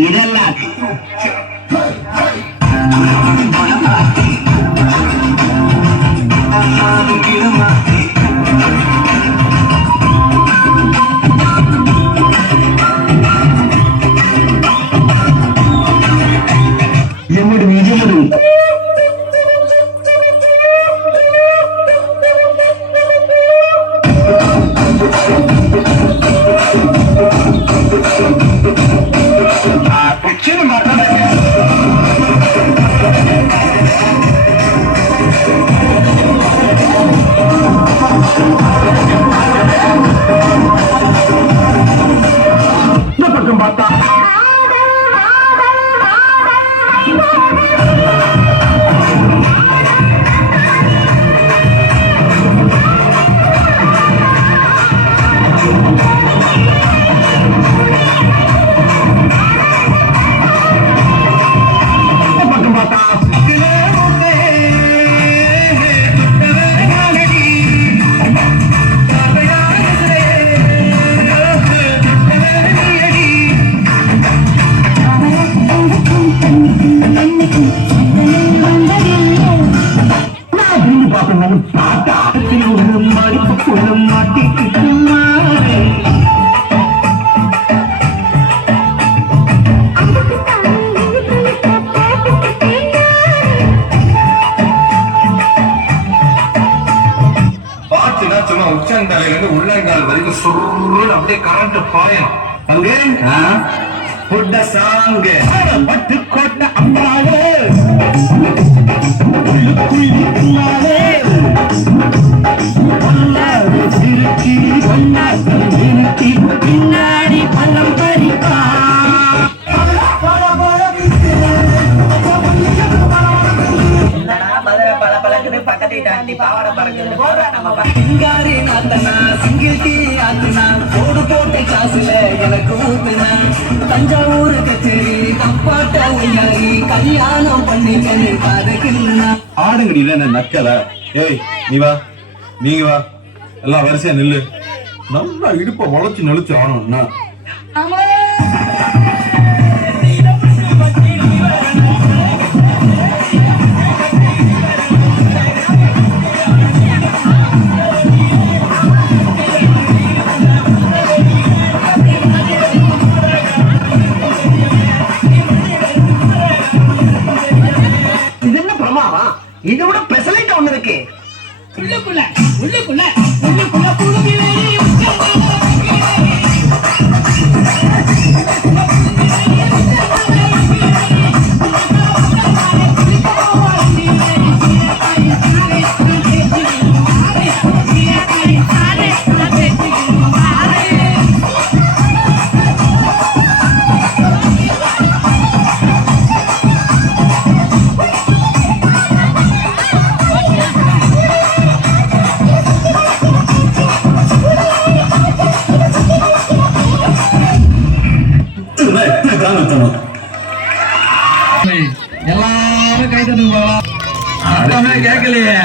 இதெல்லாம் என்னோட விஜயம் பக்கம் பார்த்தா உச்சந்தலையிலிருந்து உள்ளங்கால் வரைக்கும் சுருள் அப்படியே கரண்ட் பாயணும். அங்கே புட்ட சாங்கு பட்டு கோட்டை அம்மாவே பின்னாடி பள்ளம் பறிப்பா பக்கத்தை தாண்டி பாவாடை பறக்குது சிங்காரி நாத்தனா சிங்கிள் டீ ஆத்துனா கோடு போட்ட காசுல எனக்கு ஊத்துனா தஞ்சாவூர் கச்சேரி கப்பாட்ட உண்டாகி கல்யாணம் பண்ணிக்கன்னு காதுக்குன்னா ஆடுங்கடியில என்ன நக்கல. ஏய் நீ வா, நீங்க வா, எல்லாம் வரிசையா நில்லு. நல்லா இடுப்ப உழைச்சு நெளிச்சு ஆடணும்னா இதை விட பெசலைட் ஒண்ணு இருக்கு. உள்ளுக்குள்ள உள்ளுக்குள்ள உள்ளுக்குள்ள புழுதி எல்லாரும் கை தட்டுங்க. கேட்கலையே.